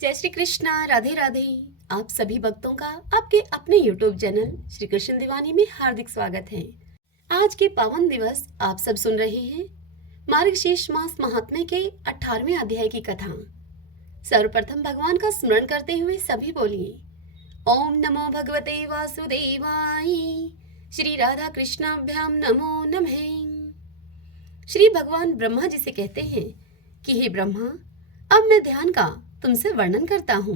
जय श्री कृष्णा, राधे राधे। आप सभी भक्तों का आपके अपने YouTube चैनल श्री कृष्ण दीवानी में हार्दिक स्वागत है। आज के पावन दिवस आप सब सुन रहे हैं मार्गशीर्ष मास महात्म्य के 18वें अध्याय की कथा। सर्वप्रथम भगवान का स्मरण करते हुए सभी बोलिए ओम नमो भगवते वासुदेवाय, श्री राधा कृष्णाभ्याम नमो नमः। श्री भगवान ब्रह्मा जी से कहते हैं कि हे ब्रह्मा, अब मैं ध्यान का तुमसे वर्णन करता हूँ।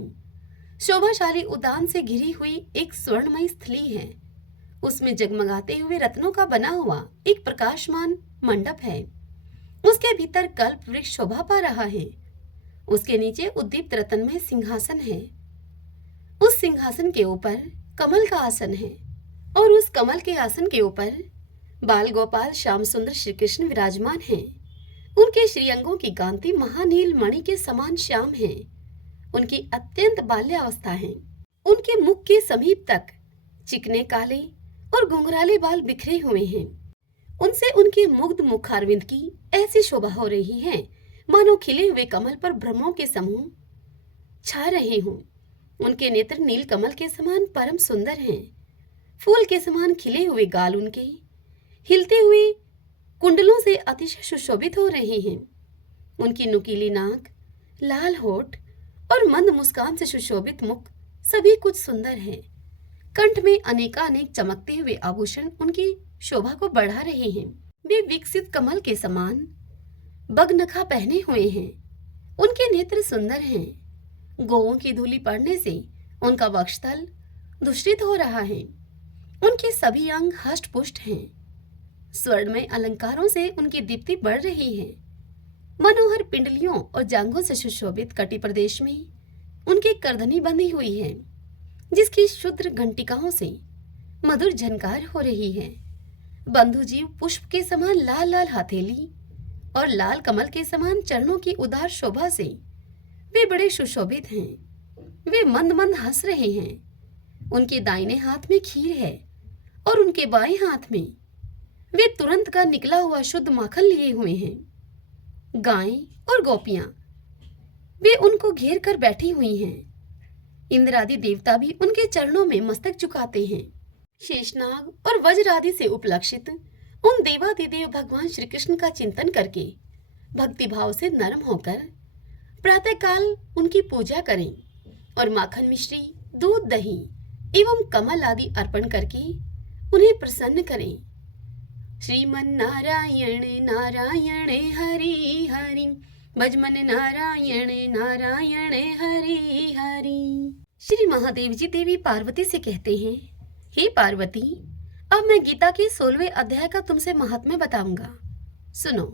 शोभाशाली उद्यान से घिरी हुई एक स्वर्णमयी स्थली है। उसमें जगमगाते हुए रत्नों का बना हुआ एक प्रकाशमान मंडप है। उसके भीतर कल्प वृक्ष शोभा पा रहा है। उसके नीचे उद्दीप्त रत्नमय सिंहासन है। उस सिंहासन के ऊपर कमल का आसन है और उस कमल के आसन के ऊपर बाल गोपाल श्याम सुंदर श्री कृष्ण विराजमान हैं। उनके श्रीअंगों की कांति महानील मणि के समान श्याम है। उनकी अत्यंत बाल्यावस्था है। उनके मुख के समीप तक चिकने काले और घुंघराले बाल बिखरे हुए हैं। उनसे उनके मुग्ध मुखारविंद की ऐसी शोभा हो रही है मानो खिले हुए कमल पर भ्रमरों के समूह छा रहे हों। उनके नेत्र नील कमल के समान परम सुंदर हैं। फूल के समान खिले हुए गाल उनके हिलते हुए कुंडलों से अतिशय सुशोभित हो रहे हैं। उनकी नुकीली नाक, लाल होठ और मंद मुस्कान से सुशोभित मुख सभी कुछ सुंदर है। कंठ में अनेकानेक चमकते हुए आभूषण उनकी शोभा को बढ़ा रहे हैं। वे विकसित कमल के समान बगनखा पहने हुए हैं। उनके नेत्र सुंदर हैं। गौओं की धूलि पड़ने से उनका वक्षस्थल दूषित हो रहा है। उनके सभी अंग हष्ट पुष्ट हैं। स्वर्णमय अलंकारों से उनकी दीप्ति बढ़ रही है। मनोहर पिंडलियों और जांघों से सुशोभित कटी प्रदेश में उनकी करधनी बंधी हुई है, जिसकी शुद्र घंटिकाओं से मधुर झनकार हो रही है। बंधुजीव पुष्प के समान लाल लाल हथेली और लाल कमल के समान चरणों की उदार शोभा से वे बड़े सुशोभित हैं। वे मंद मंद हंस रहे हैं। उनके दाहिने हाथ में खीर है और उनके बाएं हाथ में वे तुरंत का निकला हुआ शुद्ध माखन लिए हुए हैं। गायें और गोपियां वे उनको घेर कर बैठी हुई हैं। इंद्र आदि देवता भी उनके चरणों में मस्तक झुकाते हैं। शेषनाग और वज्र आदि से उपलक्षित उन देवादिदेव भगवान श्री कृष्ण का चिंतन करके भक्ति भाव से नरम होकर प्रातःकाल उनकी पूजा करें और माखन मिश्री, दूध, दही एवं कमल आदि अर्पण करके उन्हें प्रसन्न करें। श्रीमन नारायण नारायण हरि हरि, भजमन नारायण नारायण हरि हरि। श्री महादेव जी देवी पार्वती से कहते हैं, हे पार्वती, अब मैं गीता के 16वें अध्याय का तुमसे महात्म्य बताऊंगा। सुनो।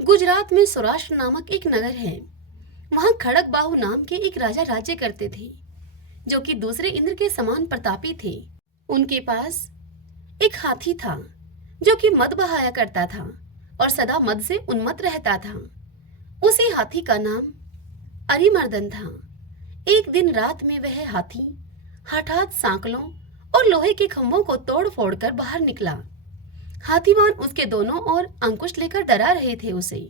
गुजरात में सौराष्ट्र नामक एक नगर है। वहां खड़ग बाहु नाम के एक राजा राज्य करते थे, जो कि दूसरे इंद्र के समान प्रतापी थे। उनके पास एक हाथी था जो कि मद बहाया करता था और सदा मद से उन्मत्त रहता था। उसी हाथी का नाम अरिमर्दन था। एक दिन रात में वह हाथी हठात सांकलों और लोहे के खंभों को तोड़ फोड़ कर बाहर निकला। हाथीवान उसके दोनों ओर अंकुश लेकर डरा रहे थे उसे,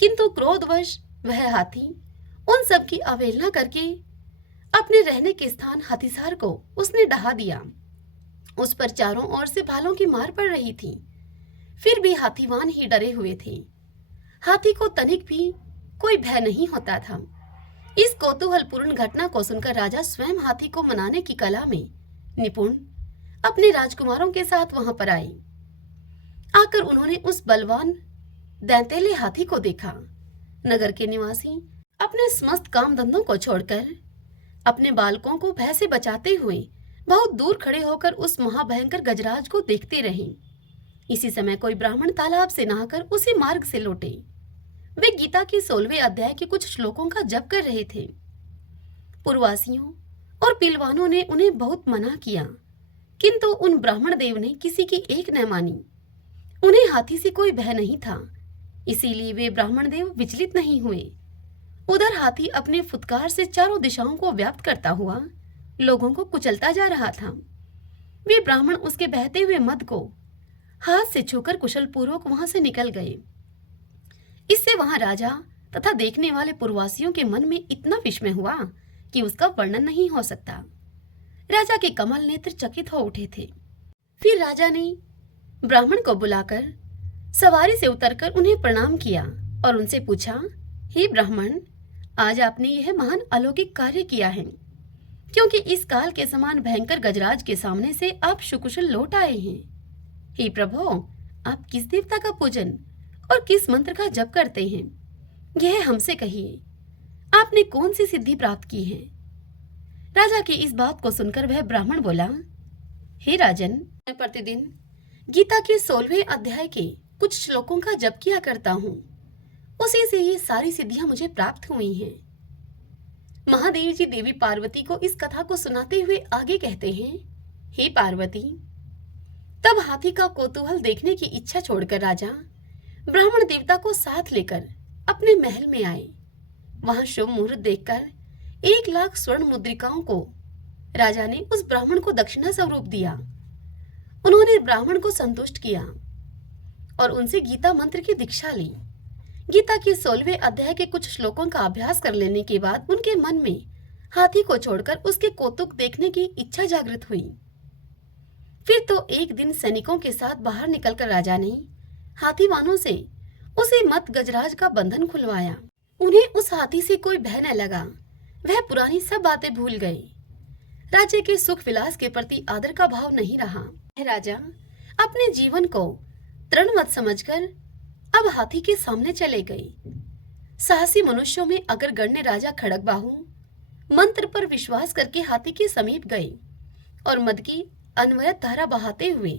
किंतु क्रोधवश वह हाथी उन सब की अवहेलना करके अपने रहने के स्थान हाथीसार को उसने ढहा दिया। उस पर चारों ओर से भालों की मार पड़ रही थी, फिर भी हाथीवान ही डरे हुए थे। हाथी को तनिक भी कोई भय नहीं होता था। इस कौतूहलपूर्ण घटना को सुनकर राजा स्वयं हाथी को मनाने की कला में निपुण अपने राजकुमारों के साथ वहां पर आए। आकर उन्होंने उस बलवान दैंतेले हाथी को देखा। नगर के निवासी अपने समस्त काम धंधों को छोड़कर अपने बालकों को भय से बचाते हुए बहुत दूर खड़े होकर उस महाभयंकर गजराज को देखते रहे। इसी समय कोई ब्राह्मण तालाब से नहाकर उसी मार्ग से लौटे। वे गीता के 16वें अध्याय के कुछ श्लोकों का जप कर रहे थे। पूर्ववासियों और पिलवानों ने उन्हें बहुत मना किया, किंतु उन ब्राह्मण देव ने किसी की एक न मानी। उन्हें हाथी से कोई भय नहीं था, इसीलिए वे ब्राह्मण देव विचलित नहीं हुए। उधर हाथी अपने फुत्कार से चारों दिशाओं को व्याप्त करता हुआ लोगों को कुचलता जा रहा था। वे ब्राह्मण उसके बहते हुए मद को हाथ से छूकर कुशल पूर्वक वहां से निकल गए। इससे वहां राजा तथा देखने वाले पुरवासियों के मन में इतना विस्मय हुआ कि उसका वर्णन नहीं हो सकता। राजा के कमल नेत्र चकित हो उठे थे। फिर राजा ने ब्राह्मण को बुलाकर सवारी से उतरकर उन्हें प्रणाम किया और उनसे पूछा, हे ब्राह्मण, आज आपने यह महान अलौकिक कार्य किया है, क्योंकि इस काल के समान भयंकर गजराज के सामने से आप सुकुशल लौट आए हैं। हे प्रभु, आप किस देवता का पूजन और किस मंत्र का जप करते हैं, यह हमसे कहिए। आपने कौन सी सिद्धि प्राप्त की है? राजा की इस बात को सुनकर वह ब्राह्मण बोला, हे राजन, मैं प्रतिदिन गीता के 16वें अध्याय के कुछ श्लोकों का जप किया करता हूँ। उसी से ये सारी सिद्धियां मुझे प्राप्त हुई हैं। महादेव जी देवी पार्वती को इस कथा को सुनाते हुए आगे कहते हैं, हे पार्वती, तब हाथी का कौतूहल देखने की इच्छा छोड़कर राजा ब्राह्मण देवता को साथ लेकर अपने महल में आए। वहां शुभ मुहूर्त देखकर 1,00,000 स्वर्ण मुद्रिकाओं को राजा ने उस ब्राह्मण को दक्षिणा स्वरूप दिया। उन्होंने ब्राह्मण को संतुष्ट किया और उनसे गीता मंत्र की दीक्षा ली। गीता के 16वें अध्याय के कुछ श्लोकों का अभ्यास कर लेने के बाद उनके मन में हाथी को छोड़कर उसके कौतुक देखने की इच्छा जागृत हुई। फिर तो एक दिन सैनिकों के साथ बाहर निकलकर राजा ने हाथीवानों से उसे मत गजराज का बंधन खुलवाया। उन्हें उस हाथी से कोई भय न लगा। वह पुरानी सब बातें भूल गए। राज्य के सुख विलास के प्रति आदर का भाव नहीं रहा। राजा अपने जीवन को तृणवत समझकर अब हाथी के सामने चले गए। साहसी मनुष्यों में अगर गण्य राजा खड़गबाहु मंत्र पर विश्वास करके हाथी के समीप गए और मद की अनवरत धारा बहाते हुए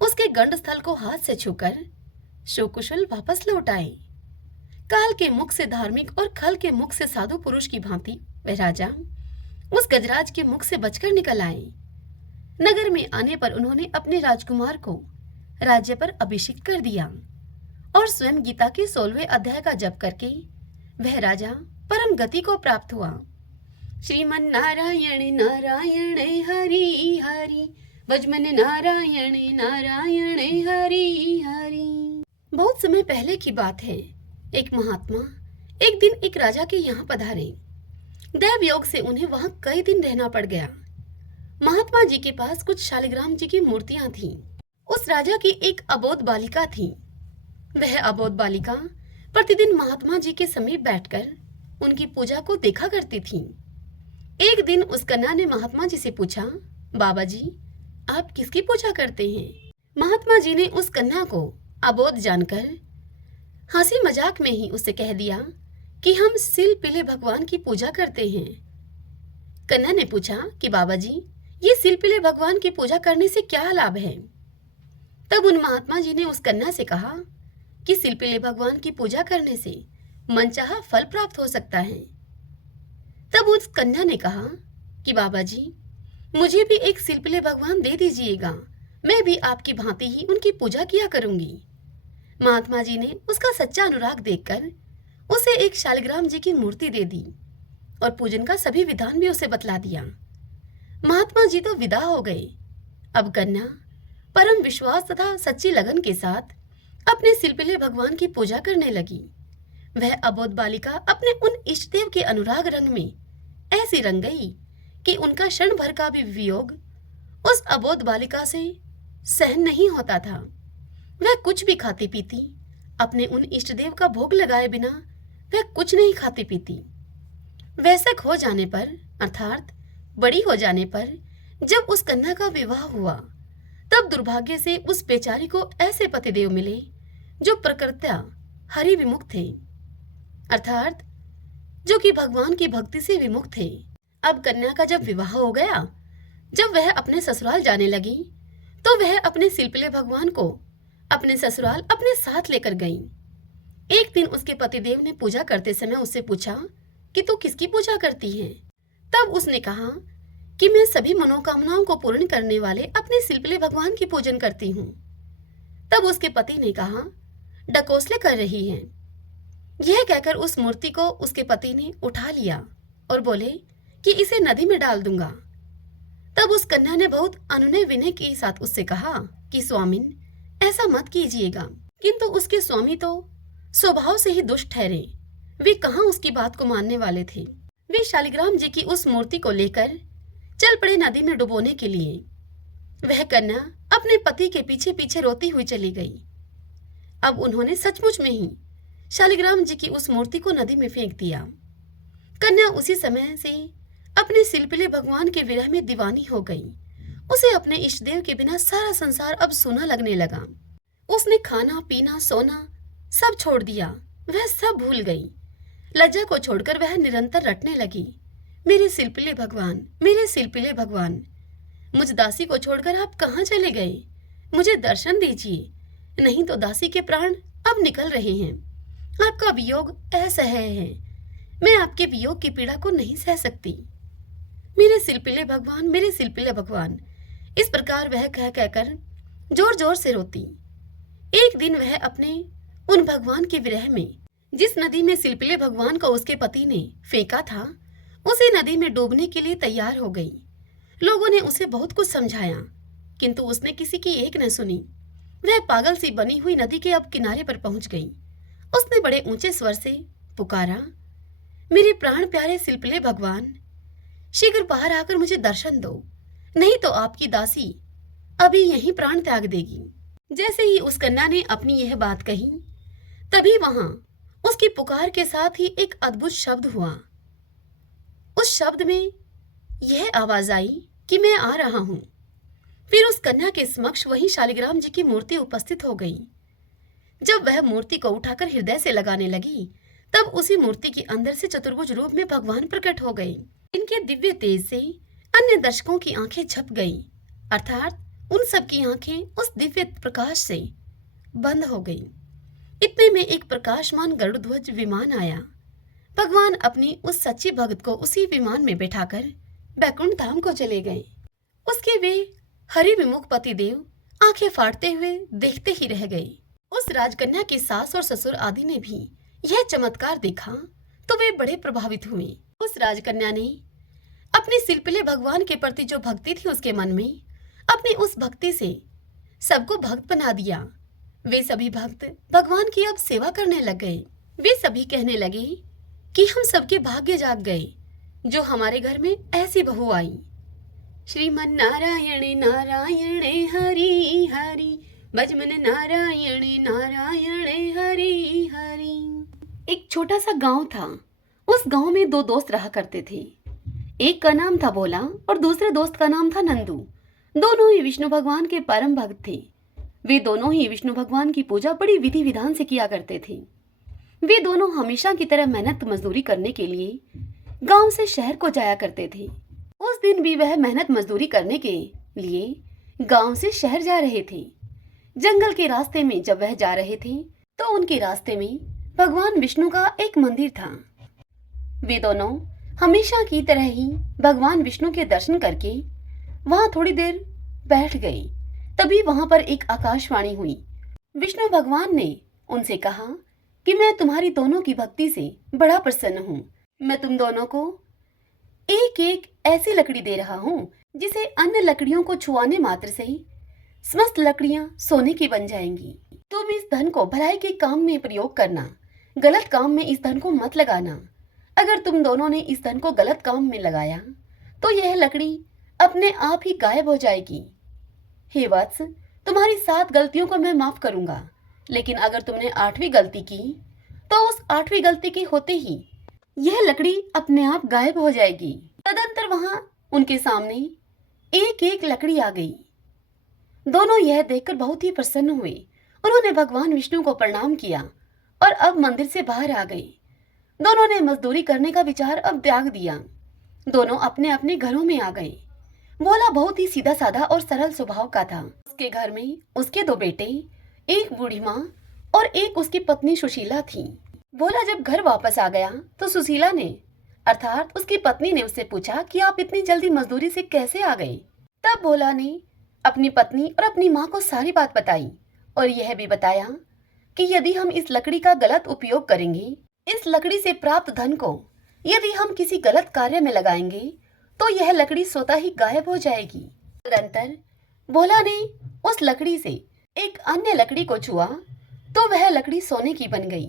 उसके गंड स्थल को हाथ से छूकर शोकुशल वापस लौट आए। काल के मुख से धार्मिक और खल के मुख से साधु पुरुष की भांति वह राजा उस गजराज के मुख से बचकर निकल आए। नगर में आने पर उन्होंने अपने राजकुमार को राज्य पर अभिषिक्त कर दिया और स्वयं गीता के 16वें अध्याय का जप करके वह राजा परम गति को प्राप्त हुआ। श्रीमन नारायण नारायण हरि हरि, भजमन नारायण नारायण हरि हरि। बहुत समय पहले की बात है। एक महात्मा एक दिन एक राजा के यहाँ पधारे। दैव योग से उन्हें वहां कई दिन रहना पड़ गया। महात्मा जी के पास कुछ शालिग्राम जी की मूर्तियां थीं। उस राजा की एक अबोध बालिका थी। वह अबोध बालिका प्रतिदिन महात्मा जी के समीप बैठकर उनकी पूजा को देखा करती थी। एक दिन उस कन्या ने महात्मा जी से पूछा, बाबा जी, आप किसकी पूजा करते हैं? महात्मा जी ने उस कन्या को अबोध जानकर हंसी मजाक में ही उससे कह दिया कि हम सिल पिले भगवान की पूजा करते हैं। कन्या ने पूछा कि बाबा जी, ये सिल पिले भगवान की पूजा करने से क्या लाभ है? तब उन महात्मा जी ने उस कन्या से कहा कि सिल पिले भगवान की पूजा करने से मनचाहा फल प्राप्त हो सकता है। तब उस कन्या ने कहा कि बाबा जी, मुझे भी एक सिल पिले भगवान दे दीजिएगा, मैं भी आपकी भांति ही उनकी पूजा किया करूंगी। महात्मा जी ने उसका सच्चा अनुराग देखकर उसे एक शालिग्राम जी की मूर्ति दे दी और पूजन का सभी विधान भी उसे बतला दिया। महात्मा जी तो विदा हो गए। अब कन्या परम विश्वास तथा सच्ची लगन के साथ अपने सिलपिले भगवान की पूजा करने लगी। वह अबोध बालिका अपने उन इष्टदेव के अनुराग रंग में ऐसी रंग गई कि उनका क्षण भर का भी वियोग उस अबोध बालिका से सहन नहीं होता था। वह कुछ भी खाती पीती, अपने उन इष्टदेव का भोग लगाए बिना वह कुछ नहीं खाती पीती। वयस्क हो जाने पर अर्थात बड़ी हो जाने पर जब उस कन्या का विवाह हुआ, तब दुर्भाग्य से उस बेचारी को ऐसे पतिदेव मिले जो प्रकृत्या हरि विमुख थे, अर्थात जो कि भगवान की भक्ति से विमुख थे। अब कन्या का जब विवाह हो गया, जब वह अपने ससुराल जाने लगी, तो वह अपने सिलपिले भगवान को अपने ससुराल अपने साथ लेकर गई। एक दिन उसके पतिदेव ने पूजा करते समय उससे पूछा कि तू किसकी पूजा करती है? तब उसने कहा कि मैं सभी मनोकामनाओं को पूर्ण करने वाले अपने सिलपिले भगवान की पूजन करती हूँ। तब उसके पति ने कहा, डकोसले कर रही है। यह कहकर उस मूर्ति को उसके पति ने उठा लिया और बोले कि इसे नदी में डाल दूंगा। तब उस कन्या ने बहुत अनुनय विनय के साथ उससे कहा कि स्वामिन, ऐसा मत कीजिएगा। किंतु उसके स्वामी तो स्वभाव से ही दुष्ट ठहरे। वे कहाँ उसकी बात को मानने वाले थे। वे शालिग्राम जी की उस मूर्ति को लेकर चल पड़े नदी में डुबोने के लिए। वह कन्या अपने पति के पीछे पीछे रोती हुई चली गई। अब उन्होंने सचमुच में ही शालिग्राम जी की उस मूर्ति को नदी में फेंक दिया। कन्या उसी समय से अपने सिलपिले भगवान के विरह में दीवानी हो गई। उसे अपने इष्ट देव के बिना सारा संसार अब सूना लगने लगा। उसने खाना पीना सोना सब छोड़ दिया। वह सब भूल गई। लज्जा को छोड़कर वह निरंतर रटने लगी, मेरे सिलपिले भगवान, मेरे सिलपिले भगवान, मुझ दासी को छोड़कर आप कहाँ चले गए? मुझे दर्शन दीजिए, नहीं तो दासी के प्राण अब निकल रहे हैं। आपका वियोग असह्य है। मैं आपके वियोग की पीड़ा को नहीं सह सकती। मेरे सिलपिले भगवान, मेरे सिलपिले भगवान। इस प्रकार वह कह कहकर जोर जोर से रोती। एक दिन वह अपने उन भगवान के विरह में जिस नदी में सिलपिले भगवान को उसके पति ने फेंका था, उसी नदी में डूबने के लिए तैयार हो गई। लोगों ने उसे बहुत कुछ समझाया, किंतु उसने किसी की एक न सुनी। वह पागल सी बनी हुई नदी के अब किनारे पर पहुंच गई। उसने बड़े ऊंचे स्वर से पुकारा, मेरे प्राण प्यारे सिलपिले भगवान, शीघ्र बाहर आकर मुझे दर्शन दो, नहीं तो आपकी दासी अभी यहीं प्राण त्याग देगी। जैसे ही उस कन्या ने अपनी यह बात कही, तभी वहां उसकी पुकार के साथ ही एक अद्भुत शब्द हुआ। उस शब्द में यह आवाज आई कि मैं आ रहा हूं। फिर उस कन्या के समक्ष वही शालिग्राम जी की मूर्ति उपस्थित हो गई। जब वह मूर्ति को उठाकर हृदय से लगाने लगी, तब उसी मूर्ति के अंदर से चतुर्भुज रूप में भगवान प्रकट हो गए। इनके दिव्य तेज से अन्य दर्शकों की आंखें झप गई, अर्थात उन सब की आंखें उस दिव्य प्रकाश से बंद हो गई। इतने में एक प्रकाशमान गरुड़ध्वज विमान आया। भगवान अपनी उस सच्ची भक्त को उसी विमान में बैठाकर बैकुंठ धाम को चले गए। उसके वे हरि विमुख पतिदेव आंखें फाड़ते हुए देखते ही रह गए। उस राजकन्या की सास और ससुर आदि ने भी यह चमत्कार देखा तो वे बड़े प्रभावित हुए। उस राजकन्या ने अपने सिलपिले भगवान के प्रति जो भक्ति थी उसके मन में, अपनी उस भक्ति से सबको भक्त बना दिया। वे सभी भक्त भगवान की अब सेवा करने लग गए। वे सभी कहने लगे कि हम सबके भाग्य जाग गए जो हमारे घर में ऐसी बहू आई। श्रीमन नारायण नारायण हरि हरि, भजमन नारायण नारायण हरि हरि। एक छोटा सा गांव था। उस गांव में दो दोस्त रहा करते थे। एक का नाम था भोला और दूसरे दोस्त का नाम था नंदू। दोनों ही विष्णु भगवान के परम भक्त थे। वे दोनों ही विष्णु भगवान की पूजा बड़ी विधि विधान से किया करते थे। वे दोनों हमेशा की तरह मेहनत मजदूरी करने के लिए गांव से शहर को जाया करते थे। उस दिन भी वह मेहनत मजदूरी करने के लिए गांव से शहर जा रहे थे। जंगल के रास्ते में जब वह जा रहे थे तो उनके रास्ते में भगवान विष्णु का एक मंदिर था। वे दोनों हमेशा की तरह ही भगवान विष्णु के दर्शन करके वहां थोड़ी देर बैठ गए। तभी वहां पर एक आकाशवाणी हुई। विष्णु भगवान ने उनसे कहा कि मैं तुम्हारी दोनों की भक्ति से बड़ा प्रसन्न हूँ। मैं तुम दोनों को एक एक ऐसी लकड़ी दे रहा हूँ जिसे अन्य लकड़ियों को छुआने मात्र से समस्त लकड़ियां सोने की बन जाएंगी। तुम इस धन को भलाई के काम में प्रयोग करना, गलत काम में इस धन को मत लगाना। अगर तुम दोनों ने इस धन को गलत काम में लगाया तो यह लकड़ी अपने आप ही गायब हो जाएगी। हे वत्स, तुम्हारी 7 गलतियों को मैं माफ करूंगा, लेकिन अगर तुमने 8वीं गलती की तो उस 8वीं गलती के होते ही यह लकड़ी अपने आप गायब हो जाएगी। तदंतर वहां उनके सामने एक एक लकड़ी आ गई। दोनों यह देखकर बहुत ही प्रसन्न हुए। उन्होंने भगवान विष्णु को प्रणाम किया और अब मंदिर से बाहर आ गए। दोनों ने मजदूरी करने का विचार अब त्याग दिया। दोनों अपने अपने घरों में आ गए। भोला बहुत ही सीधा साधा और सरल स्वभाव का था। उसके घर में उसके 2 बेटे, एक बूढ़ी माँ और एक उसकी पत्नी सुशीला थी। भोला जब घर वापस आ गया तो सुशीला ने अर्थात उसकी पत्नी ने उससे पूछा कि आप इतनी जल्दी मजदूरी से कैसे आ गए। तब भोला ने अपनी पत्नी और अपनी माँ को सारी बात बताई और यह भी बताया कि यदि हम इस लकड़ी का गलत उपयोग करेंगे, इस लकड़ी से प्राप्त धन को यदि हम किसी गलत कार्य में लगाएंगे तो यह लकड़ी स्वतः ही गायब हो जाएगी। तदंतर भोला ने उस लकड़ी से एक अन्य लकड़ी को छुआ तो वह लकड़ी सोने की बन गई।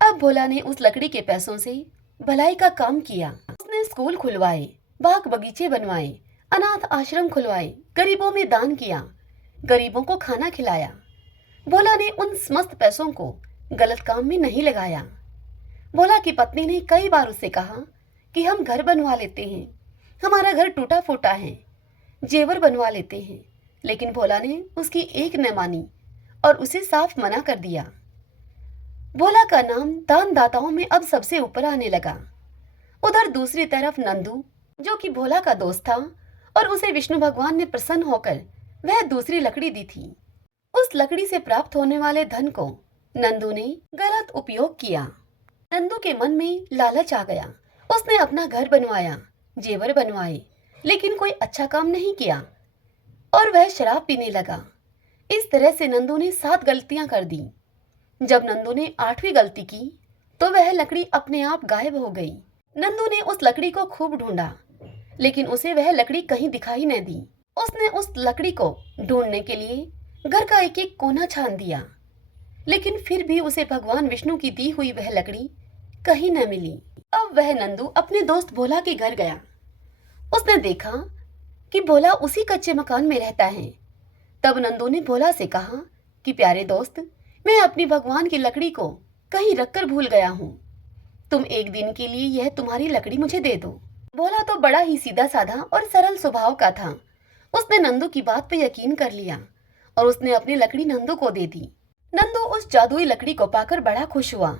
अब भोला ने उस लकड़ी के पैसों से भलाई का काम किया। उसने स्कूल खुलवाए, बाग बगीचे बनवाए, अनाथ आश्रम खुलवाए, गरीबों में दान किया, गरीबों को खाना खिलाया। भोला ने उन समस्त पैसों को गलत काम में नहीं लगाया। भोला की पत्नी ने कई बार उससे कहा कि हम घर बनवा लेते हैं, हमारा घर टूटा फूटा है, जेवर बनवा लेते हैं, लेकिन भोला ने उसकी एक न मानी और उसे साफ मना कर दिया। भोला का नाम दान दाताओं में अब सबसे ऊपर आने लगा। उधर दूसरी तरफ नंदू, जो कि भोला का दोस्त था और उसे विष्णु भगवान ने प्रसन्न होकर वह दूसरी लकड़ी दी थी, उस लकड़ी से प्राप्त होने वाले धन को नंदू ने गलत उपयोग किया। नंदू के मन में लालच आ गया। उसने अपना घर बनवाया, जेवर बनवाए, लेकिन कोई अच्छा काम नहीं किया और वह शराब पीने लगा। इस तरह से नंदू ने 7 गलतियां कर दी। जब नंदू ने 8वीं गलती की तो वह लकड़ी अपने आप गायब हो गई। नंदू ने उस लकड़ी को खूब ढूंढा, लेकिन उसे वह लकड़ी कहीं दिखाई न दी। उसने उस लकड़ी को ढूंढने के लिए घर का एक एक कोना छान दिया, लेकिन फिर भी उसे भगवान विष्णु की दी हुई वह लकड़ी कहीं न मिली। अब वह नंदू अपने दोस्त भोला के घर गया। उसने देखा कि भोला उसी कच्चे मकान में रहता है। तब नंदू ने भोला से कहा कि प्यारे दोस्त, मैं अपनी भगवान की लकड़ी को कहीं रखकर भूल गया हूँ, तुम एक दिन के लिए यह तुम्हारी लकड़ी मुझे दे दो। भोला तो बड़ा ही सीधा साधा और सरल स्वभाव का था। उसने नंदू की बात पर यकीन कर लिया और उसने अपनी लकड़ी नंदू को दे दी। नंदू उस जादुई लकड़ी को पाकर बड़ा खुश हुआ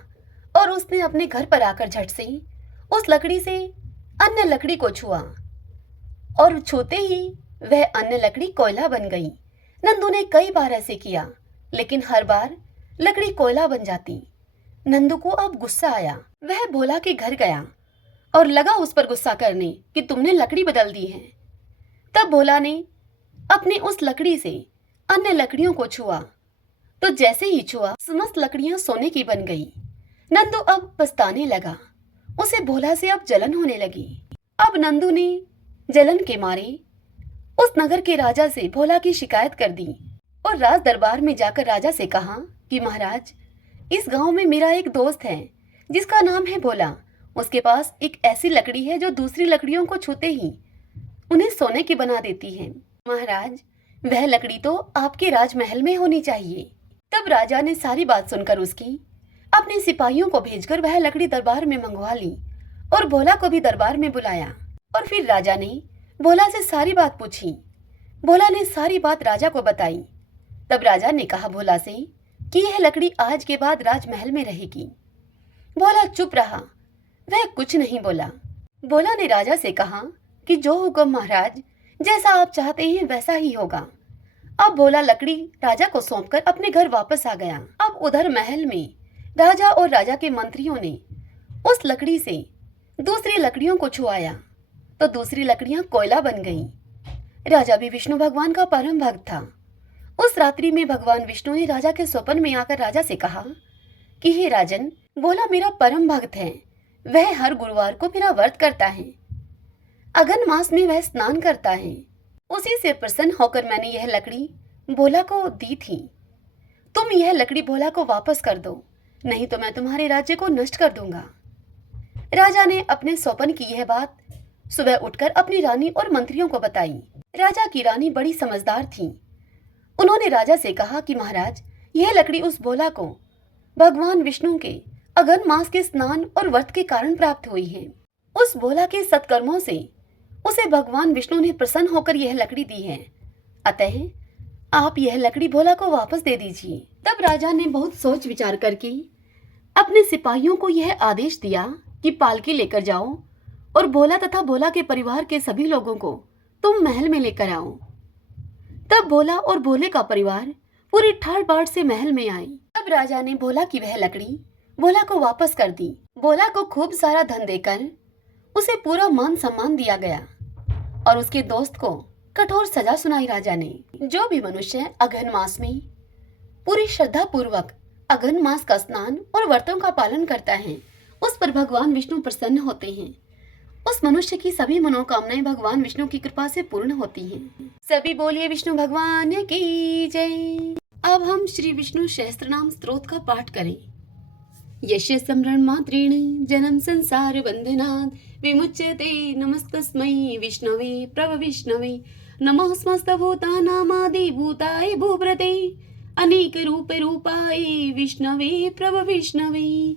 और उसने अपने घर पर आकर झट से उस लकड़ी से अन्य लकड़ी को छुआ और छूते ही वह अन्य लकड़ी कोयला बन गई। नंदू ने कई बार ऐसे किया, लेकिन हर बार लकड़ी कोयला बन जाती। नंदू को अब गुस्सा आया। वह भोला के घर गया और लगा उस पर गुस्सा करने कि तुमने लकड़ी बदल दी है। तब भोला ने अपनी उस लकड़ी से अन्य लकड़ियों को छुआ, तो जैसे ही छुआ समस्त लकड़ियां सोने की बन गई। नंदू अब पछताने लगा। उसे भोला से अब जलन होने लगी। अब नंदू ने जलन के मारे उस नगर के राजा से भोला की शिकायत कर दी और राज दरबार में जाकर राजा से कहा कि महाराज, इस गांव में मेरा एक दोस्त है जिसका नाम है भोला। उसके पास एक ऐसी लकड़ी है जो दूसरी लकड़ियों को छूते ही उन्हें सोने की बना देती है। महाराज, वह लकड़ी तो आपके राजमहल में होनी चाहिए। तब राजा ने सारी बात सुनकर उसकी अपने सिपाहियों को भेजकर वह लकड़ी दरबार में मंगवा ली और भोला को भी दरबार में बुलाया। और फिर राजा ने भोला से सारी बात पूछी। भोला ने सारी बात राजा को बताई। तब राजा ने कहा भोला से कि यह लकड़ी आज के बाद राजमहल में रहेगी। भोला चुप रहा, वह कुछ नहीं बोला। भोला ने राजा से कहा कि जो हुक्म महाराज, जैसा आप चाहते हैं वैसा ही होगा। अब भोला लकड़ी राजा को सौंपकर अपने घर वापस आ गया। अब उधर महल में राजा और राजा के मंत्रियों ने उस लकड़ी से दूसरी लकड़ियों को छुआया तो दूसरी लकड़ियां कोयला बन गईं। राजा भी विष्णु भगवान का परम भक्त था। उस रात्रि में भगवान विष्णु ने राजा के स्वप्न में आकर राजा से कहा कि हे राजन, भोला मेरा परम भक्त है। वह हर गुरुवार को मेरा व्रत करता है। अगन मास में वह स्नान करता है। उसी से प्रसन्न होकर मैंने यह लकड़ी भोला को दी थी। तुम यह लकड़ी भोला को वापस कर दो, नहीं तो मैं तुम्हारे राज्य को नष्ट कर दूंगा। राजा ने अपने स्वप्न की यह बात सुबह उठकर अपनी रानी और मंत्रियों को बताई। राजा की रानी बड़ी समझदार थी। उन्होंने राजा से कहा कि महाराज, यह लकड़ी उस भोला को भगवान विष्णु के अगन मास के स्नान और व्रत के कारण प्राप्त हुई है। उस भोला के सत्कर्मों से उसे भगवान विष्णु ने प्रसन्न होकर यह लकड़ी दी है। अतः आप यह लकड़ी भोला को वापस दे दीजिए। तब राजा ने बहुत सोच विचार करके अपने सिपाहियों को यह आदेश दिया कि पालकी लेकर जाओ और भोला तथा भोला के परिवार के सभी लोगों को तुम महल में लेकर आओ। तब भोला और भोले का परिवार पूरी ठाट बाट से महल में आए। तब राजा ने भोला की वह लकड़ी भोला को वापस कर दी। भोला को खूब सारा धन देकर उसे पूरा मान सम्मान दिया गया और उसके दोस्त को कठोर सजा सुनाई राजा ने। जो भी मनुष्य अगहन मास में पूरी श्रद्धा पूर्वक अगहन मास का स्नान और व्रतों का पालन करता है, उस पर भगवान विष्णु प्रसन्न होते हैं। उस मनुष्य की सभी मनोकामनाएं भगवान विष्णु की कृपा से पूर्ण होती हैं। सभी बोलिए विष्णु भगवान की जय। अब हम श्री विष्णु सहस्त्रनाम स्तोत्र का पाठ करें। यस्य स्मरणमात्रेण जन्म संसार बन्धनात् विमुच्यते। नमस्तस्मै विष्णवे प्रभविष्णवे। नमः समस्तभूतानामादिभूताय भूभृते अनेक रूपाय विष्णवे प्रभविष्णवे।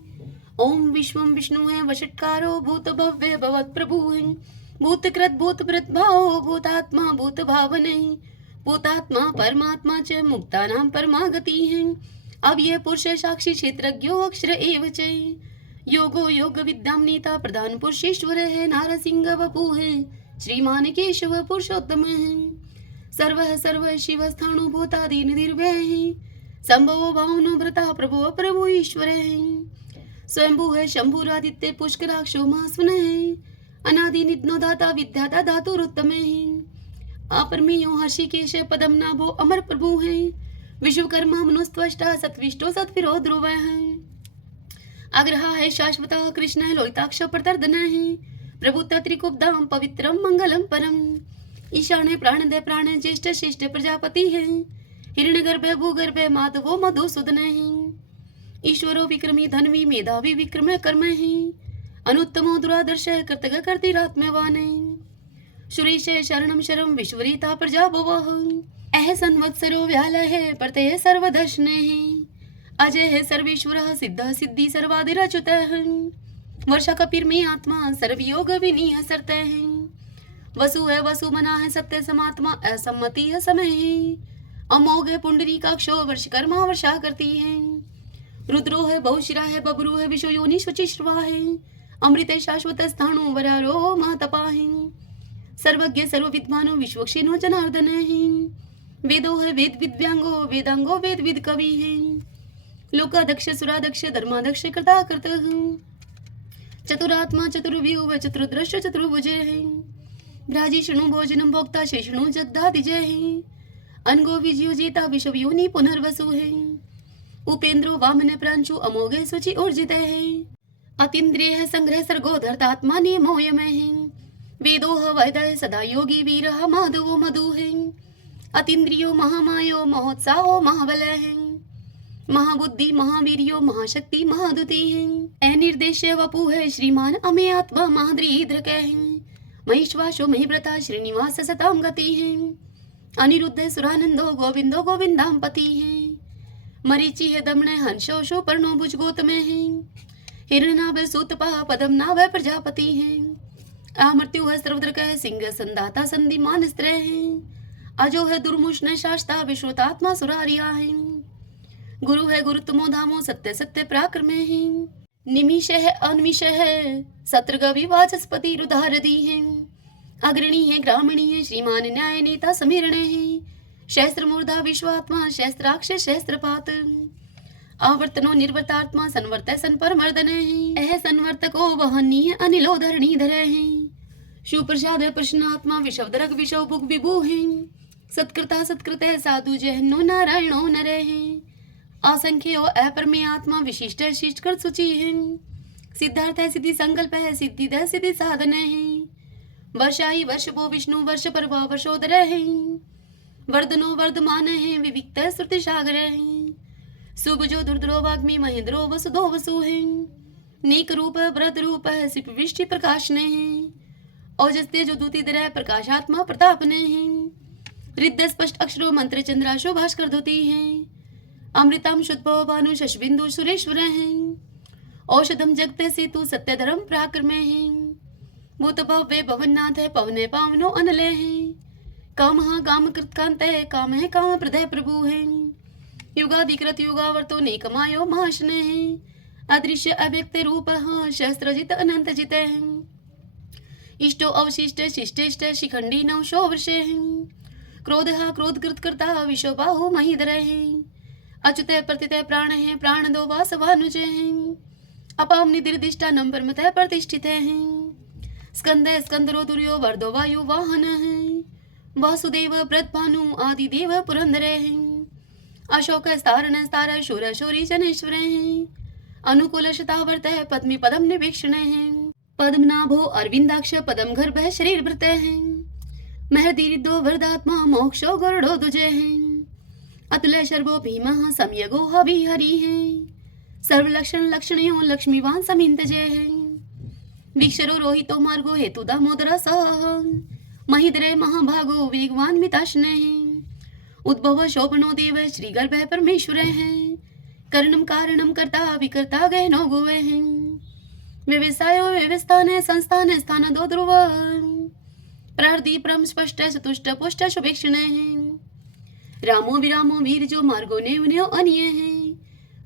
ओम विश्वं विष्णु है वषट्कारो भूत भव्य भवत् प्रभु है। भूतकृत भूतभृत भावो भूतात्मा भूत भावने। भूतात्मा परमात्मा च मुक्तानां परमागति है। अव्यय पुरुष साक्षी क्षेत्रज्ञो अक्षर एव च। योगो योग विद्याम नीता प्रधान पुरुषेश्वर है। नारसिंह वपु है श्रीमान केशव पुरुषोत्तम है। सर्व शिव स्थाणु भूतादि निर्भय है। संभव भावनो भ्रता प्रभु प्रभु ईश्वर है। स्वयंभू है शंभुरादित्य पुष्कराक्षो महास्वन है। अनादि नित्नो दाता विद्याता धातुरुत्तम है। अपरमेयो हर्षिकेश पदम नाभो अमर प्रभु है। विश्वकर्मा मनुस्त्वष्टा सत्विष्टो सत्विरो ध्रुव है। अग्रहा है शाश्वता कृष्ण है लोहिताक्ष प्रतर्दन है। प्रभु त्रिकुब्धाम पवित्रम मंगलम परम। ईशान प्राणदय प्राण ज्येष्ठ श्रेष्ठ प्रजापति है। हिरण्यगर्भ भूगर्भ माधवो मधुसूदन है। ईश्वरो विक्रमी धनवी मेधावी विक्रम कर्म है। अनुत्तमो दुरादर्श कृतज्ञ कर्तिरात्मवान है। सुरेश शरणम शरम विश्वरीता प्रजा भवः। अह संवत्सरो व्याल है प्रत्यय सर्वदर्शन है। अजय है सर्वेश्वर सिद्ध सिद्धि सर्वादिरच्युत है। वर्षा कपिर में आत्मा सर्वयोग विनीय सरत है। वसु है वसु मना है सत्य समात्मा असम्मति है समय है। अमोघ है पुंडरी काक्षो वर्षकर्मा वर्षा करती है। रुद्रो है बहुशिरा है बबरू है विश्व योनि शुचिश्रवा है। अमृत शाश्वत स्थाणु वरारो महातपा है। सर्वज्ञ सर्व विद्वानो विश्वक्षिनो जनार्दन है। वेदो है वेद विद्यांगो वेदांगो वेद विद कवि है। लोकादक्ष सुरादक्ष धर्मादक्ष कृता कृत है। चतुरात्मा चतुर्व्यूह चतुर्दृश्य चतुर्भुज है। भ्राजी शृणु भोजनम भोक्ता शेषणु जगदादिजय है। अनगो विजयो जेता विश्व योनि पुनर्वसु है। उपेंद्रो वामन प्रांशु अमोघ सुचि ऊर्जित है। अतीन्द्रिय है संग्रह सर्गो धर्तात्मा नियमोयम है। वेदो वैदय सदा योगी वीर माधवो मधु है। अतीन्द्रियो महामायो महोत्साहो महाबल है। महाबुद्धि महावीर्यो महाशक्ति महादुति है। अनिर्देश्य वपु है श्रीमान अमे आत्मा महाद्रीद्रक है। महिश्वासो महिव्रता श्रीनिवास सताम गति है। अनिरुद्ध सुरानंदो गोविंदो गोविंदाम पति है। मरीचि है दमन हंसो शो पर्णो भुज गौतम है। हिरणाभ सूतपा पदम नाभ प्रजापति है। अमृत्यु है सर्वद्रक है सिंह संदाता संधिमान स्त्र है। अजो है दुर्मुष्ण शास्ता विश्वतात्मा सुरारिया है। गुरु है गुरुत्तमो धामो सत्य सत्य पराक्रम है। निमिष है अनिमिष है सत्रगवि वाचस्पति रुधारदी है। अग्रणी है ग्रामणी है श्रीमान न्याय नेता समीरण है। शस्त्र मूर्धा विश्वात्मा शस्त्राक्ष शस्त्रपात। आवर्तनो निर्वर्तात्मा संवर्त सन पर मर्दन है। अह संवर्तको वहनीय अनिलो धरणी धर है। सुप्रसाद प्रश्नात्मा विषवदरक विषव भुग विभु है। सत्कृता सत्कृत साधु जहनो नारायणो नर है। असंख्यो अपरमे आत्मा विशिष्ट शिष्ट कर सुचि है। सिद्धार्थ है सिद्धि संकल्प है सिद्धि द सिद्धि साधन है। वर्षाई वर्षभो विष्णु वर्ष परवा वर्षोदर है। वर्धनो वर्धमान है विविक्त श्रुति सागर है। सुभजो दुर्धरो वाग्मी महेंद्रो वसुधो वसु है। नेक रूप व्रत रूप है सिप वृष्टि प्रकाश ने है। औजस्ते जो दूती दर प्रकाशात्मा प्रताप ने है। रिद्ध स्पष्ट अक्षरो मंत्र चंद्राशो भास्कर धोती है। अमृतम शुद्ध भानु शशबिंदु सुरेश्वर है। औषधम जगते सेतु सत्य धर्म पराक्रम है। भूत भव्य भवननाथ है पवने पावनो अनल है। काम काम कृतकांत है काम है काम प्रदय प्रभु है। युगाधिकृत युगावर्तो नेकमायो महाशन है। अदृश्य अव्यक्त रूप शस्त्रजित अनंत जित है। इष्टो अवशिष्ट शिष्टेष्ट शिखंडी नवशो वर्ष है। क्रोध क्रोध कृत करता विश्वबाहु महीधर है। अच्युत प्रतित प्राण है प्राण दो वासवानुज है। अपाम निदिर्दिष्टा नंबर मत प्रतिष्ठित है। स्कंद स्कंदरो दुर्यो वर्दो वायु वाहन है। वासुदेव व्रत भानु आदि देव पुरंदर है। अशोक स्तारण स्तार शूर शौरी जनेश्वर है। अनुकूल शतावर्त है पद्मी पदम निवेक्षण है। पद्मनाभो अरविंदाक्ष पदम गर्भ शरीर व्रत है। महदीरिदो वरदात्मा मोक्षो गरुड़ो दुजय है। अतुल शर्वो भीम सम्यगो हवि हरि है। सर्वलक्षण लक्षणयो लक्ष्मीवान समिंत जय वीक्षरो रोहितो मार्गो हेतु दामोदर सह महिद्रे महाभागो वेगवान मिताशने उद्भव शोभनो देव श्री गर्भ परमेश्वर है कर्णम कारणम कर्ता विकर्ता गहनो गुवे हैं व्यवसायो व्यवस्थाने संस्थाने स्थान दो ध्रुव प्रार्थी परम स्पष्ट चतुष्ट पुष्ट शुभेक्षणे हैं रामो विरामो वीर जो मार्गो ने उन्हें अन्य है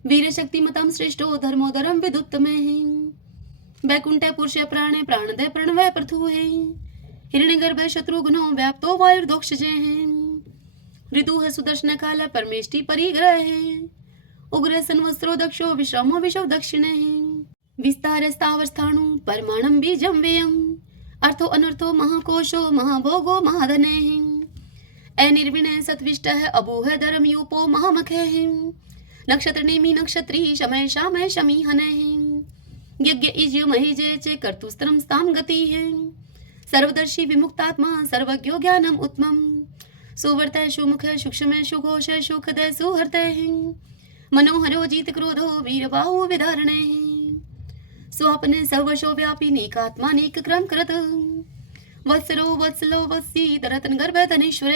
वीर शक्ति मतम श्रेष्ठो धर्मो धर्म विदुत्तम है वैकुंठ पुरुष प्राणे प्राणदय प्रणवय प्रथु है हिरण्यगर्भ शत्रुघ्नो व्याप्तो वायुर्दोक्ष जय है ऋतु है सुदर्शन काल परमेष्टि परिग्रह है उग्र संवत्सरो दक्षो विश्रामो विशव दक्षिण है विस्तार स्थावर स्थाणु परमाणम बीजम व्ययम अर्थो अनर्थो महाकोशो महाभोगो महाधने है अनिर्विणय सत्विष्ट है अबूह धर्म यूपो महामखे है नक्षत्र नेमी नक्षत्री शमय शामय शमी हने है यज्ञ इज महि जय चे कर्तुस्त्रम स्थाम गति है सर्वदर्शी विमुक्तात्मा सर्वज्ञो ज्ञानम उत्तमम सुवर्त सुमुख सूक्ष्म सुघोष सुखदय सुहृत मनोहरो जीत क्रोधो वीर बाहु विधारणे स्वप्न सर्वशो व्यापी नेकात्मा नेक क्रम कृत वत्सरो वत्सलो वत्सी रतन गर्भ धनेश्वर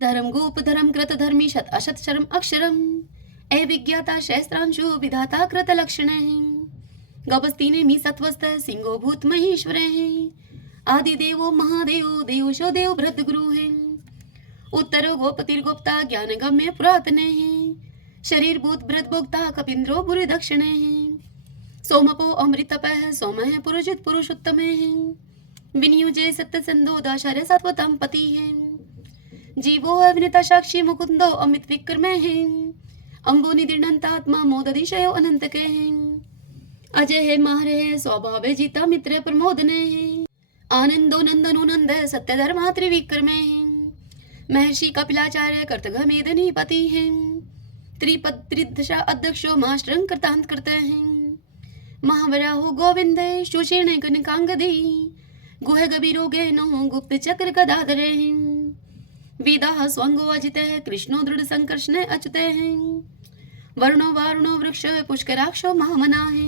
धर्म गोप धर्म कृत धर्मी शत अशत शर्म अक्षरम अविज्ञाता शस्त्रांशु विधाता कृत लक्षण गपस्ती ने मी सत्वस्त सिंहो भूत महेश्वर आदि देवो महादेव देवशो देव भृत गुरु है उत्तरो गोपतिर्गोप्ता ज्ञान गम्य पुरातन शरीर भूत भृत भोक्ता कपिंद्रो बुरी दक्षिण सोमपो अमृतप सोम है पुरुषित पुरुषोत्तम विनियुजे सत्य संदो दाशर्य सत्वतम पति है जीवो है विनिता साक्षी मुकुंदो अमित विक्रम है अंगो निदिर्णंतात्मा मोददिशयो अनंत के अजय है मार है स्वभाव जीता मित्र प्रमोदने आनंदो नंदनो नंद सत्य धर्मा त्रिविक्रम महर्षि कपिलाचार्य कर्तघमेदनी पति हैं त्रिपद त्रिदशा अध्यक्षो मास्टरं कृतांत करते हैं महावराहो गोविंद सुषेण कनकांगदी गुह गभीरो गहनो गुप्त चक्र गदाधरे वेदा स्वंगो अजित कृष्णो दृढ़ संकर्षण अच्युत वर्णो वारुणो वृक्ष पुष्कराक्षो महामना है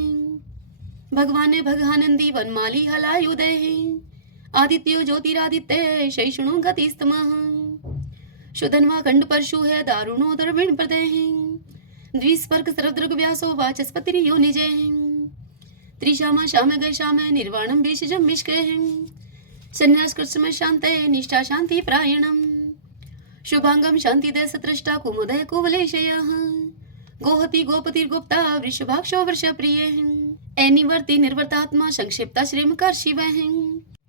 भगवान भगानंदी वनमाली हलायुदय आदित्यो ज्योतिरादित्य शैषणो गतिस्तमः शुधन्वा खंड परशु है दारुणो दर्विण प्रदय द्विस्पर्क सर्वदृग व्यासो वाचस्पति यो निजय त्रिशामा श्याम गय श्याम निर्वाणम भेषजम विष्कय संन्यास कृष्ण शांत निष्ठा शांति प्रायणम शुभांगम शांति दय सत्रष्टा कुमुदय कुवलेशय गोहति गोपतिर्गुप्ता वृषभाक्षो वृष प्रिय अनिवर्ति निर्वर्तात्मा संक्षिप्ता श्रीमकर शिव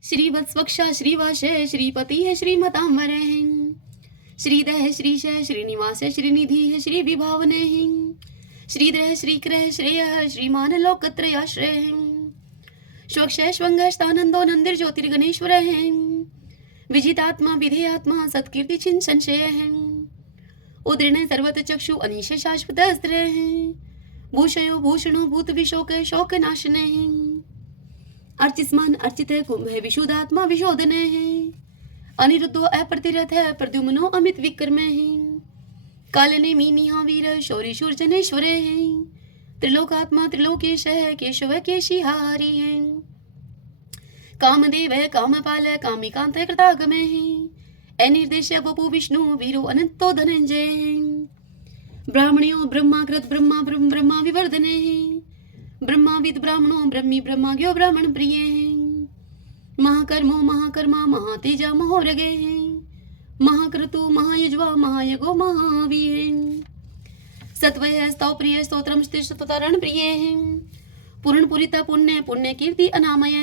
श्रीवत्स्वक्षा श्रीवास श्रीपति है श्रीमतांबर श्रीदह श्रीश श्रीनिवास श्रीनिधि श्री विभावने श्रीद्रह श्रीक्रह श्रेय श्रीमान लोकत्रयाश्रय स्वक्षय स्वंग स्थानंदो नंदिर ज्योतिर्गणेश्वर विजितात्मा विधेयात्मा सत्कीर्ति छिन संशय उदृण सर्वत चक्षु अनिश शाश्वत अस्त्र भूषयो भूषणो भूत विशोक शोक नाशने अर्चिस्मान अर्चित कुंभ विशुद्धात्मा विशोधने अनिरुद्धो अप्रतिरथ है प्रद्युम्नो अमित विक्रम कालने मीनिहा वीर शौरी शूर्जनेश्वर त्रिलोकात्मा त्रिलोकेश केशव केशिहारी कामदेव कामपाल कामिकांत कृतागम अनिर्देश वपु विष्णु वीरो अनंतो धनंजय ब्राह्मणियो ब्रह्माकृत ब्रह्मा ब्रह्म ब्रह्मा विवर्धने ब्रह्माविद ब्राह्मणो ब्रह्मी ब्रह्माज्ञो ब्राह्मण प्रिय महाकर्मो महाकर्मा महातेजा महोरगे महाक्रतु महायुज्वा महायगो महावीर सत्वय स्तव प्रिय स्तोत्रम स्तुतरण प्रिय पूर्ण पुरिता पुण्य पुण्य कीर्ति अनामय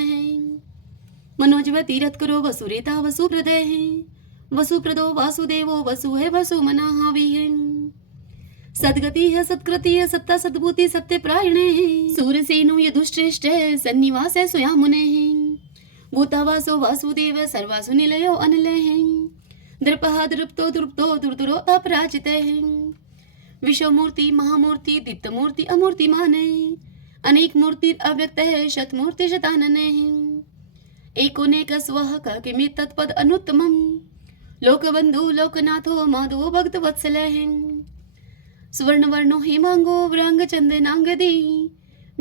मनोजव तीरथ करो वसुरेता वसु हृदय वसुप्रदो वासुदेवो वसु है वसु मना हावी है सदगति है सत्कृति है सत्ता सद्भूति सत्य प्रायण सूरसेनो यदुश्रेष्ठ सन्निवास स्वया मुने भूतावासो वासुदेव सर्वासु निलयो अनिल दृपहा दृप्तो दृप्तो दुर्दुरो अपराजित विश्वमूर्ति महामूर्ति दीप्तमूर्ति अमूर्तिमान अनेक मूर्ति अव्यक्त है शतमूर्ति शतानन एकोनेक स्वः किमि तत्पद अनुत्तमम् लोकबंधु लोकनाथो माधवो भक्त वत्सल सुवर्ण वर्णो हेमांगो व्रांग चंदनांग दी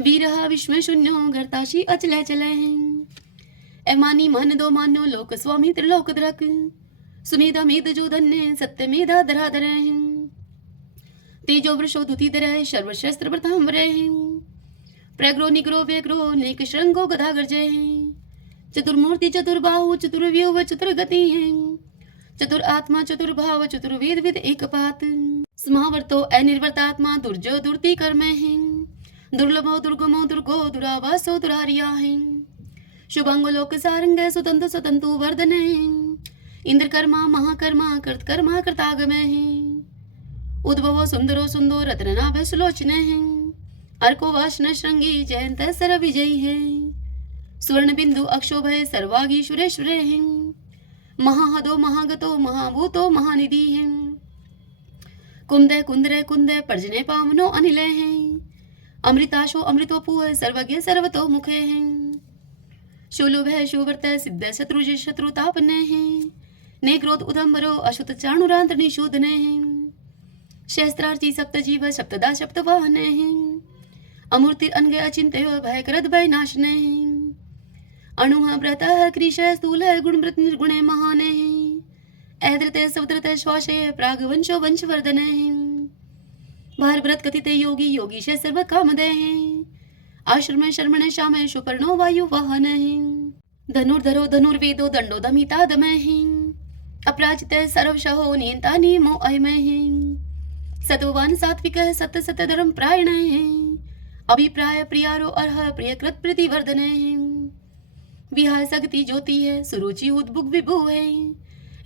वीरहा विश्व शून्यो गर्ताशी अचले चले एमानी मन दो मानो लोक स्वामी त्रिलोक द्रक सुमेधा मेद जो धन्य सत्य मेधा धराधर तेजो वृषो दुतिधर सर्वशस्त्र प्रतांबर प्रग्रो निग्रो व्यग्रो नेक श्रृंगो गधा गर्जय चतुर्मूर्ति चतुर्बाहु चतुर्व्यूह चतुर्गति है चतुर आत्मा चतुर्भाव चतुर्वेद विद एक पात समावर्तो अनिर्वर्तात्मा दुर्जो दुर्ति कर्म है दुर्लभो दुर्गमो दुर्गो दुरावासो दुरारिया है शुभांगो लोक सारंग सुतंतु सुतंतु वर्धन है इंद्र कर्मा महाकर्मा कर्तकर्मा कृतागम है उद्भवो सुंदरो सुंदो रत्ननाभ सुलोचन है अर्को वाशन श्रृंगी जयंत सर विजयी है स्वर्ण बिंदु अक्षोभय सर्वागी सुरेश्वर है महाहदो महागतो महाभूतो महानिधि है कुंदय कुंदरय कुंदय पर्जने पावनो अनिल है अमृताशो अमृतोपुह सर्वज्ञ सर्वतो मुखे है शूलुभ शुभर्त सिद्ध शत्रुज शत्रुतापन है ने क्रोध उदम्बरो अशुत चाणुरांत निशोधन है शस्त्रार्ची सप्त जीव सप्तदा सप्त वाहन है अमूर्ति अनग अचिंत्य भय करद भय नाशन है अणुः व्रतः कृश स्थूल गुण व्रत निर्गुण महान है ऐद्रत सवद्रत श्वासय प्रागवंशो वंशवर्धन है भार व्रत कथित योगी योगीश सर्व कामदय है आश्रम शर्मण श्याम सुपर्णो वायु वाहन है धनुर्धरो धनुर्वेदो दंडो दमिता दम है अपराजित सर्वशहो नियंता नियमो अयम है सत्ववान सात्विक सत्य सत्य धर्म प्रायण है अभिप्राय प्रियारो अर्ह प्रियकृत प्रतिवर्धन है विहार सगति ज्योति है सुरुचि उद्भुग विभु है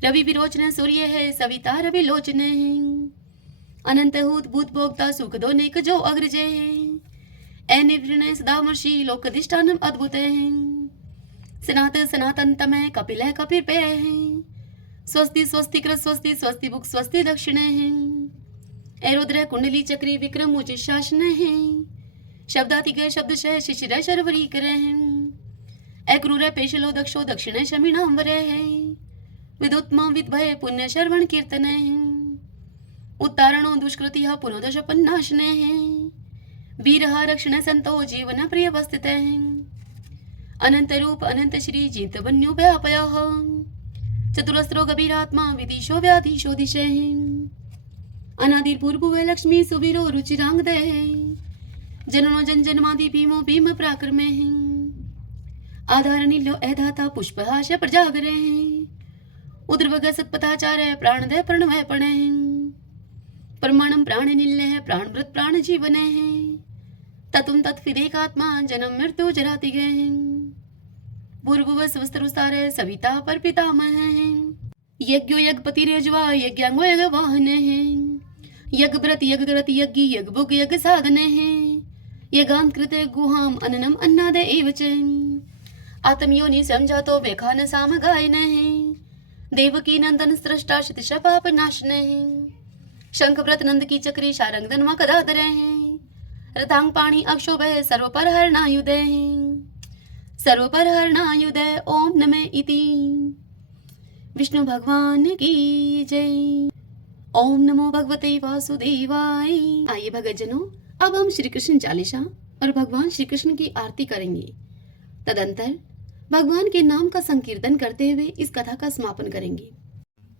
रवि विरोचन सूर्य है सविता रवि लोचन है अनंत हूत भूत भोक्ता सुख दो नेक जो अग्रजय है अनिवृण सदामर्षि लोकधिष्ठानम अद्भुत है सनात सनातन तमय कपिल है कपिल पे है स्वस्ति स्वस्ति कृत स्वस्ति स्वस्ति भुक स्वस्ति दक्षिण है एरुद्र कुंडली चक्री विक्रम उचित शासन है शब्दातिक शब्दशः शिशिर शर्वरी करे हैं अक्रूर पेशलो दक्षो दक्षिण शमीनांबर है विदुत्मा विद्भय पुण्य श्रवण कीर्तन है उत्तारणो दुष्कृति पुनोदश पन्नाशन है वीरहा रक्षण संतो जीवन प्रिय वस्थित है अनंत रूप अनंत श्री जीत वन्यो व्यापय चतुरस्त्रो गभीरात्मा विदिशो व्याधीशो दिशे अनादिर्पूर्व लक्ष्मी सुबीरो रुचिरांगदय है जननो जन जन्मादि भीमो भीम पराक्रमे है आधार नीलो ऐधाता पुष्पहाश प्रजागरे है उद्रवग सत्पथाचार्य प्राणदय प्रणवय पण है प्रमाणम प्राण निल्य है प्राणव्रत प्राण जीवन है ततुम तत्फिदेकात्मा जन्म मृत्यु जराति गए हैं पूर्व स्वस्त्रसार सविता पर पितामह है यज्ञो यज्ञपति रेजवा यज्ञांगो यज्ञ वाहन है यज्ञ व्रत यज्ञ ग्रत यज्ञ यज्ञ भुग यज्ञ साधन है यज्ञांकृत गुहाम अन्नम अन्नाद एवच आत्मयोनि समझातो वेखान साम गायन है देवकी नंदन सृष्टा शतश पाप नाशन है शंख व्रत नंद की चक्री शारंग धनवा कदाधर है रथांग पाणी अक्षोभ सर्व पर हरणायुदय सर्व पर हरणायुदय ओम नमः इति विष्णु भगवान की जय। ओम नमो भगवते वासुदेवाय। आइए भगतजनों, अब हम श्री कृष्ण चालीसा और भगवान श्री कृष्ण की आरती करेंगे। तदंतर भगवान के नाम का संकीर्तन करते हुए इस कथा का समापन करेंगे।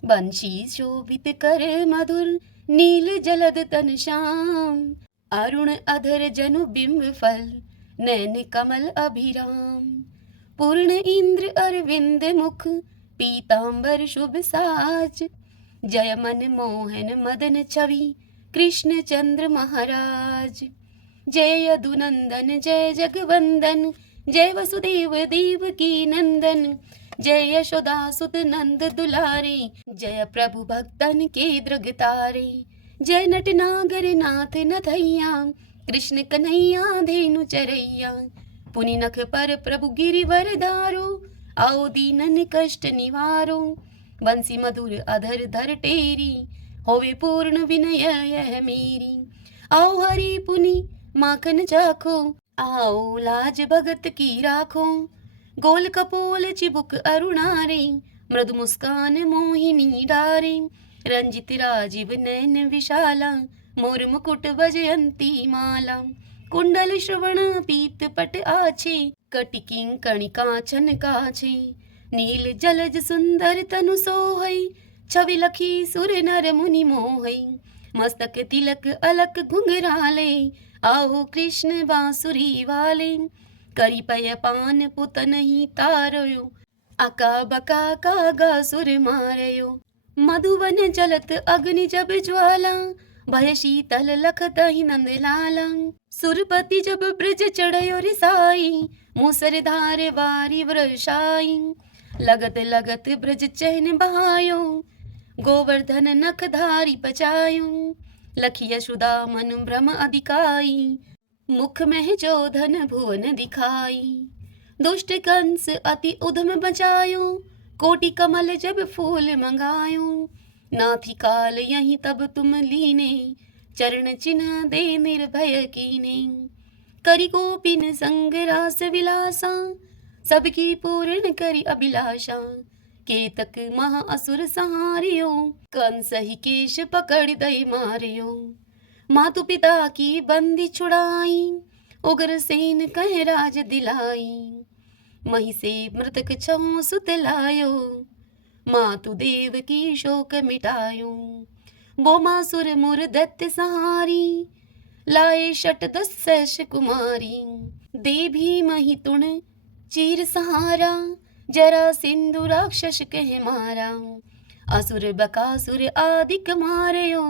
बंशी शोभित कर मधुर नील जलद तन श्याम अरुण अधर जनु बिंब फल नैन कमल अभिराम पूर्ण इंद्र अरविंद मुख पीतांबर शुभ साज जय मन मोहन मदन छवि कृष्ण चंद्र महाराज जय यदुनंदन जय जगवंदन जय वसुदेव देव की नंदन जय यशोदा सुत नंद दुलारे जय प्रभु भक्तन के दृगतारे जय नटनागर नाथ नथैया कृष्ण कन्हैया धेनु चरैया पुनि नख पर प्रभु गिरिवर धारो आओ दीनन कष्ट निवारो बंसी मधुर अधर धर टेरी होवे पूर्ण विनय यह मेरी आओ हरि पुनि माखन चाखो आओ लाज भगत की राखो गोल कपोल चिबुक अरुणारे मृदु मुस्कान मोहिनी डारे रंजित राजीव नयन विशाला मोर मुकुट वजयंती माला, कुंडल श्रवण पीत पट आछे, कटिकिं कणिका छनकाछे, नील जलज सुंदर तनु सोहै, छवि लखी सुर नर मुनि मोहै, मस्तक तिलक अलक घुंघराले, आओ कृष्ण बांसुरी वाले, करी पय पान पुतन ही तारयो, अका बका कागा सुर मारयो, मधुवन जलत अग्नि जब ज्वाला, भय शीतल लखत ही नंद लाला, सुरपति जब ब्रज चढ़यो रिसाई, मूसरधार वारी वर्षाई, लगत लगत ब्रज चहन बहायो, गोवर्धन नख धारी पचायो, लखी यशोदा मन भ्रम अधिकाई, मुख में जो धन भुवन दिखाई, दुष्ट कंस अति उधम बचायो, कोटि कमल जब फूल मंगायो, नाथी काल यहीं तब तुम लीने, चरण चिन्ह दे निर्भय कीने, करि गोपिन संग रास विलासा, सबकी पूर्ण करि अभिलाषा, केतक महा असुर सहारियो, कंस ही केश पकड़ दई मारियो, मातु पिता की बंदी छुड़ाई, उग्र सेन कह राज दिलाई, मही से मृतक छहुँ सुत लायो, मातु देव की शोक मिटायो, बोमासुर मुर दैत्य सहारी, लाए शट 10 सहस कुमारी, दे भी मही तुण चीर सहारा, जरा सिंधु राक्षस कह मारा, असुर बकासुर आदिक मारयो,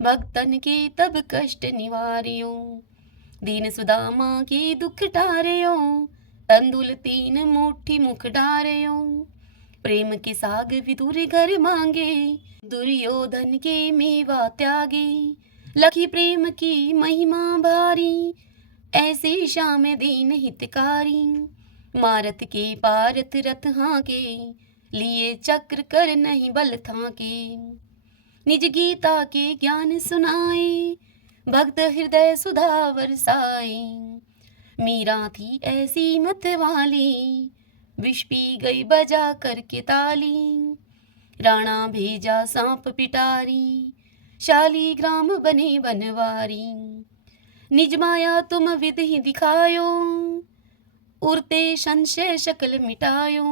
भक्तन के तब कष्ट निवार्यो, दीन सुदामा के दुख टारयो, तंदुल 3 मुट्ठी मुख डारयो, प्रेम के साग विदुर घर मांगे, दुर्योधन के मेवा त्यागे, लखी प्रेम की महिमा भारी, ऐसे श्याम दीन हितकारी, मारत के पारत रथ हाके, लिए चक्र कर नहीं बल थाके, निज गीता के ज्ञान सुनाए, भक्त हृदय सुधा बरसाए, मीरा थी ऐसी मत वाली, विष पी गई बजा करके ताली, राणा भेजा सांप पिटारी, शाली ग्राम बने बनवारी, निज माया तुम विध ही दिखायो, उरते संशय शकल मिटायो,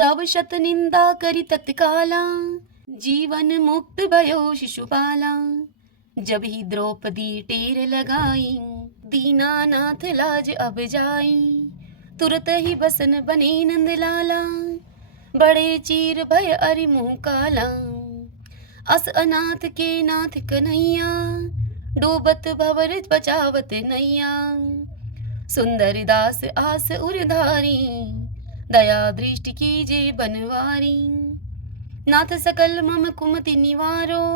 तब शत निंदा करी तत्काला, जीवन मुक्त भयो शिशुपाला, जब ही द्रौपदी टेर लगाई, दीनानाथ लाज अब जाई, तुरत ही बसन बने नंदलाला, बड़े चीर भय अरि मुँह काला, अस अनाथ के नाथ कन्हैया, डूबत भवर बचावत नैया, सुंदर दास आस उरधारी, दया दृष्टि कीजे बनवारी, नाथ सकल मम कुमति निवारो,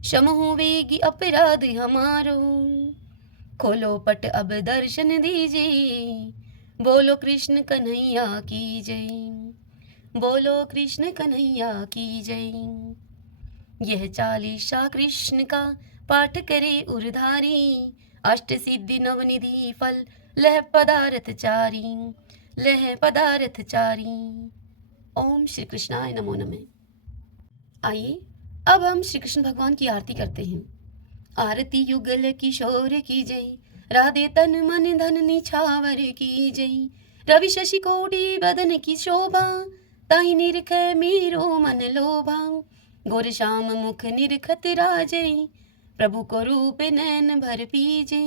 क्षमहु वेगी अपराध हमारो, खोलो पट अब दर्शन दीजिए, बोलो कृष्ण कन्हैया की जय, बोलो कृष्ण कन्हैया की जय। यह चालीसा कृष्ण का पाठ करे उरधारी, अष्ट सिद्धि नवनिधि फल लह पदार्थ चारी, लह पदार्थ चारी। ओम श्री कृष्णाय नमो नमः। आइए अब हम श्री कृष्ण भगवान की आरती करते हैं। आरती युगल किशोर की जय, राधे तन मन धन निछावर की जय, रवि शशि कोटि बदन की शोभा, ताहि निरख मेरो मन लोभा, गोर श्याम मुख निरखत राजै, प्रभु को रूप नैन भर पीजे,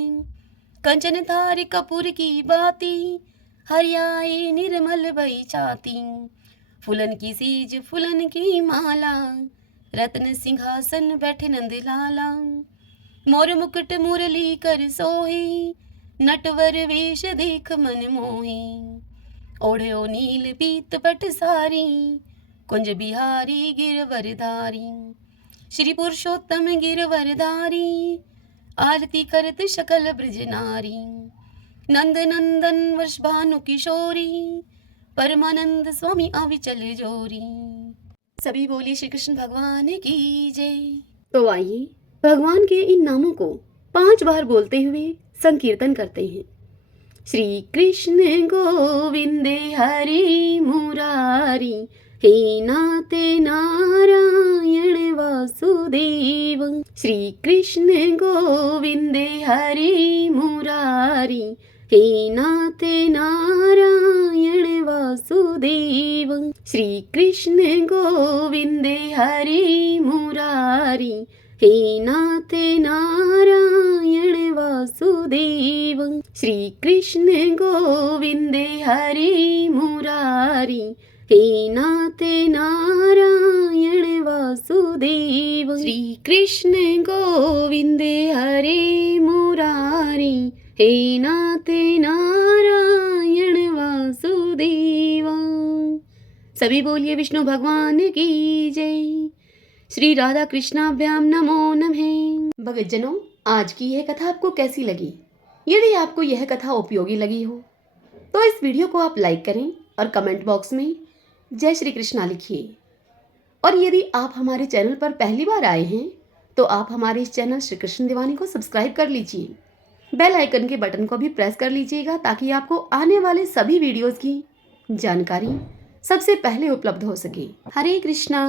कंचन थार कपूर की बाती, हरियाए निर्मल भई छाती, फूलन की सीज फूलन की माला, रत्न सिंहासन बैठे नंद लाला, मोर मुकुट मुरली कर सोहे, नटवर वेश देख मन मोहे, ओढ़ो नील पीत पट सारी, कुंज बिहारी गिरवरधारी, श्री पुरुषोत्तम गिरवरधारी, आरती करत शकल ब्रज नारी, नंद नंदन वर्ष भानु किशोरी, परमानंद स्वामी अविचल जोरी। सभी बोलिए श्री कृष्ण भगवान की जय। तो आइए भगवान के इन नामों को 5 बार बोलते हुए संकीर्तन करते हैं। श्री कृष्ण गोविंद हरि मुरारी, हे नाथ नारायण वासुदेव। श्री कृष्ण गोविंद हरे मुरारी, हे नाथ नारायण वासुदेव। श्री कृष्ण गोविंद हरे मुरारी, हे नाथ नारायण वासुदेव। श्री कृष्ण गोविंद हरे मुरारी, हे नाथ नारायण वासुदेव। श्री कृष्ण गोविंद हरे मुरारी, हे नाथ नारायण वासुदेव। सभी बोलिए विष्णु भगवान की जय। श्री राधा कृष्णाभ्याम नमो नमः। भक्तजनों, आज की यह कथा आपको कैसी लगी? यदि आपको यह कथा उपयोगी लगी हो तो इस वीडियो को आप लाइक करें और कमेंट बॉक्स में जय श्री कृष्णा लिखिए। और यदि आप हमारे चैनल पर पहली बार आए हैं तो आप हमारे इस चैनल श्री कृष्ण दीवानी को सब्सक्राइब कर लीजिए। बेल आइकन के बटन को भी प्रेस कर लीजिएगा ताकि आपको आने वाले सभी वीडियोस की जानकारी सबसे पहले उपलब्ध हो सके। हरे कृष्णा।